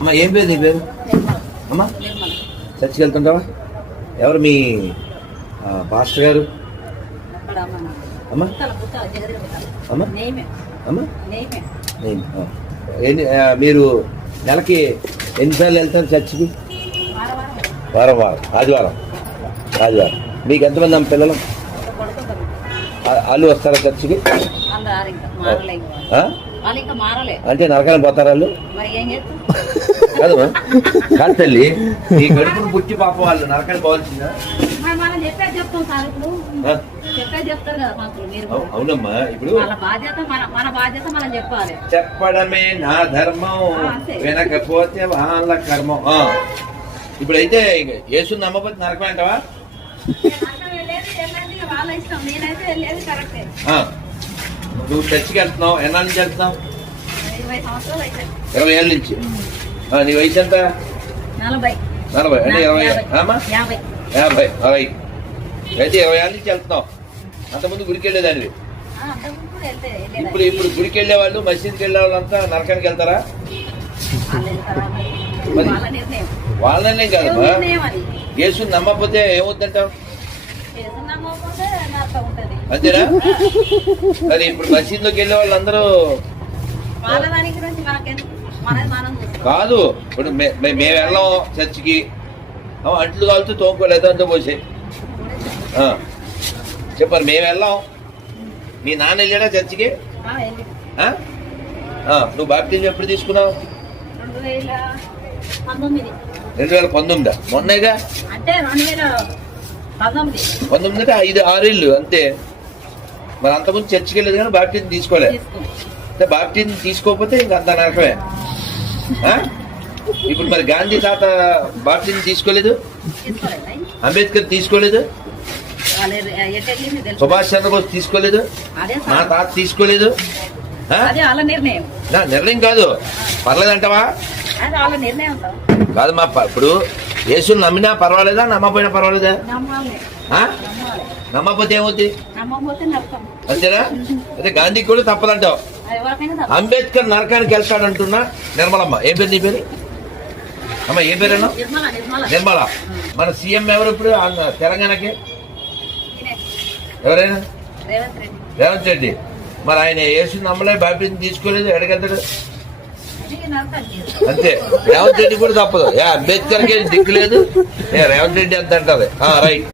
అమ్మా ఏం పేరు నీ పేరు? అమ్మా చర్చికి వెళ్తుంటావా? ఎవరు మీ పాస్టర్ గారు? అమ్మా అమ్మా అమ్మా మీరు నెలకి ఎన్నిసార్లు వెళ్తారు చర్చికి? వారం ఆదివారం. మీకు ఎంతమంది అమ్మ పిల్లలు? వాళ్ళు వస్తారా చర్చికి? అంటే నరకానికి పోతారా వాళ్ళు? కాదు కాదు తల్లి, ఈ గడుపును పుట్టి పాప వాళ్ళు నరకానికి పోవాల్సిందా? అవునమ్మా, ఇప్పుడు చెప్పడమే నా ధర్మం, వినకపోతే వాళ్ళ కర్మం. ఇప్పుడైతే యేసుని నమ్మకపోతే నరకమే అంటావా? నువ్వు చర్చికి వెళ్తున్నావు, ఎన్నాళ్ళ నుంచి వెళ్తున్నావు? 20 ఏళ్ళ నుంచి. నీ వయసు ఎంత? 40 అంటే 50 అయితే 20 ఏళ్ళ నుంచి వెళ్తున్నావు. అంతకుముందు గుడికి వెళ్ళేదానివి. ఇప్పుడు గుడికి వెళ్ళే వాళ్ళు, మసీద్కి వెళ్ళే వాళ్ళంతా నరకానికి వెళ్తారా? మరి వాళ్ళ నిర్ణయం కాదమ్మా. యేసుని నమ్మకపోతే ఏమవుతుందంటావు? అంతేనా? మరి ఇప్పుడు మసీద్లోకి వెళ్ళే వాళ్ళందరూ కాదు. ఇప్పుడు మేము వెళ్ళాం చర్చికి, అంట్లు కాలుతూ తోముకోలేదు అంతా పోసే చెప్పారు. మేము వెళ్ళాం, మీ నాన్న వెళ్ళాడా చర్చికి? నువ్వు బాప్టిజం ఎప్పుడు తీసుకున్నావు? 2019. మొన్నేగా 19 అంటే 5-6 ఏళ్ళు అంతే. మరి అంతకుముందు చర్చికి వెళ్ళేది కానీ బాప్టిజం తీసుకోలే. అంటే బాప్టిజం తీసుకోకపోతే ఇంక అంత నరకమే. ఇప్పుడు మరి గాంధీ తాత బాప్టిజం తీసుకోలేదు, అంబేద్కర్ తీసుకోలేదు, సుభాష్ చంద్రబోస్ తీసుకోలేదు, నా తాత తీసుకోలేదు. నా నిర్ణయం కాదు, పర్లేదంటావా? కాదమ్మా, ఇప్పుడు యేసుని నమ్మినా పర్వాలేదా, నమ్మపోయినా పర్వాలేదా? నమ్మకపోతే ఏమవుతుంది? అంతేనా? అయితే గాంధీ కూడా తప్పదంటావు. అంబేద్కర్ నరకానికి వెళ్తాడంటున్నా నిర్మలమ్మ. ఏం పేరు నీ పేరు? అమ్మ ఏం పేరేనా? నిర్మల. మన సీఎం ఎవరు ఇప్పుడు తెలంగాణకి? ఎవరైనా? రేవంత్ రెడ్డి. మరి ఆయన యేసుని నమ్మలే, బాప్టిజం తీసుకోలేదు, ఎడగెళ్తాడు అంతే. రేవంత్ రెడ్డి కూడా తప్పదు. అంబేద్కర్కి దిక్కు లేదు, రేవంత్ రెడ్డి అంత అంటారు. రైట్.